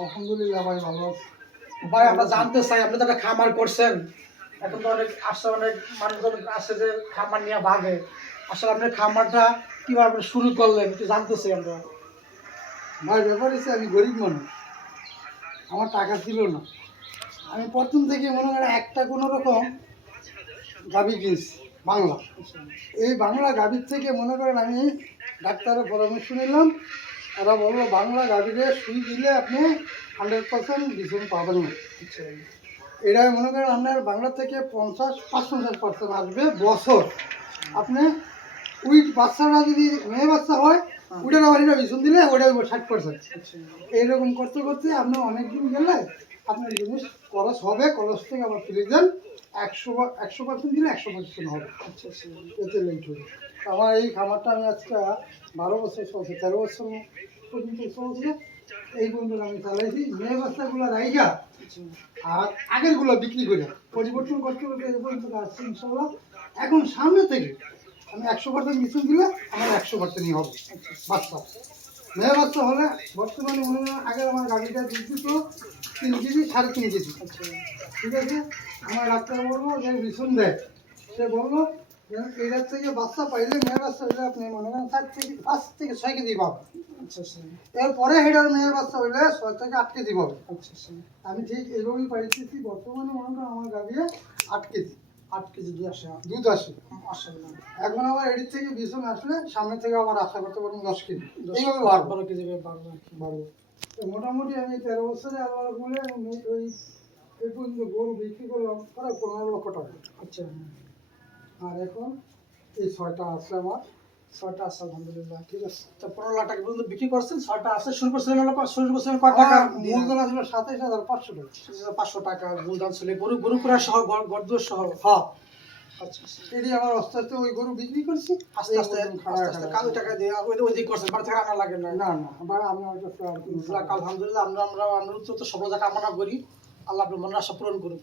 আলহামদুলিল্লাহ ভাই ভালো ভাই আমরা জানতে চাই আপনি তো একটা খামার করছেন। এখন তো অনেক আসছে অনেক মানুষজন আসছে যে খামার নিয়ে ভাগে। আসলে আপনি খামারটা কীভাবে শুরু করলেন একটু জানতে চাই আমরা। ভাই ব্যাপার হচ্ছে আমি গরিব মানুষ। আমার টাকা ছিল না। আমি প্রথম থেকে মনে করেন একটা কোনো রকম গাভি কিনছি। বাংলা। এই বাংলা গাভীর থেকে মনে করেন আমি ডাক্তারের পরামর্শ নিলাম। এরা বলল বাংলা গাভীরে সুই দিলে আপনি হান্ড্রেড পার্সেন্ট বিছন পাবেন। না এটাই মনে করেন আপনার বাংলা থেকে পঞ্চাশ পাঁচ পঞ্চাশ পার্সেন্ট আসবে বছর। আপনি ওই বাচ্চাটা যদি মেয়ে বাচ্চা হয় ওটার আবার এটা বিছন দিলে ওটা ষাট পার্সেন্ট এইরকম করতে করতে আপনি অনেক দিন গেলে আপনার জিনিস খরচ হবে খরচ থেকে আবার ফিরে যান। একশো একশো পার্সেন্ট দিলে একশো পার্সেন্ট হবে। আচ্ছা এতে লেট হবে। আমার এই খামারটা আমি আজকে বারো বছর চলছে তেরো বছর পর্যন্ত চলছে। এই পর্যন্ত আমি চালাইছি মেয়ে বাচ্চাগুলো রাইগা আর আগেরগুলো বিক্রি করে পরিবর্তন করতে করতে এই পর্যন্ত আসছে ইনশাল্লাহ এখন সামনে থেকে আমি একশো পার্সেন্ট মিশন দিলে আমার একশো পার্সেন্টই হবে। বাচ্চা মেয়ে বাচ্চা হলে বর্তমানে মনে হয় আগে আমার গাড়িটা দিচ্ছি তো তিন কেজি সাড়ে তিন কেজি। ঠিক আছে? আমার ডাক্তার বলব যে ভীষণ দেয়। সে বলল যে এটার থেকে বাচ্চা পাইলে মেয়ে বাচ্চা হইলে আপনি মনে করেন চার থেকে পাঁচ থেকে ছয় কেজি পাবেন। আচ্ছা আচ্ছা। এরপরে হেডার মেয়ের বাচ্চা হইলে ছয় থেকে আট কেজি পাবে আচ্ছা আমি ঠিক এইভাবেই পাইতেছি বর্তমানে মনে করেন আমার গাড়ি আট কেজি। আট কেজি দুধ আসে দুধ আসে। মাশাআল্লাহ এখন আবার এদিক থেকে বিষম আসলে সামনে থেকে আবার আশা করতে পারবেন দশ কেজি। এইভাবে বাড়বো। বারো কেজি বাড়বে বাড়বো। তো মোটামুটি আমি তেরো বছরে আবার বলে আমি ওই এই পর্যন্ত গরু বিক্রি করলাম প্রায় পনেরো লক্ষ টাকা। আচ্ছা। আর এখন এই ছয়টা আছে আমার। ছয়টা আছে আলহামদুলিল্লাহ ঠিক আছে। তো পনেরো লাখ টাকা পর্যন্ত বিক্রি করছেন ছয়টা আছে শুরু শুরু কয় টাকা? মূলধন আসলে সাতাইশ হাজার পাঁচশো টাকা। পাঁচশো টাকা মূলধন ছিল। গরু গরু পুরা সহ গর্দুর সহ। হ্যাঁ। আচ্ছা আচ্ছা। এটি আমার আস্তে আস্তে ওই গরু বিক্রি করছি। আস্তে আস্তে আস্তে কালো টাকা দিয়ে ওই ওই দিক করছেন বাড়ি থেকে আনা লাগে না। না না আবার আমি আমার আলহামদুলিল্লাহ আমরা আমরা আমরা উচ্চত সফলতা কামনা করি। আল্লাহ আপনার মনের আশা পূরণ করুক।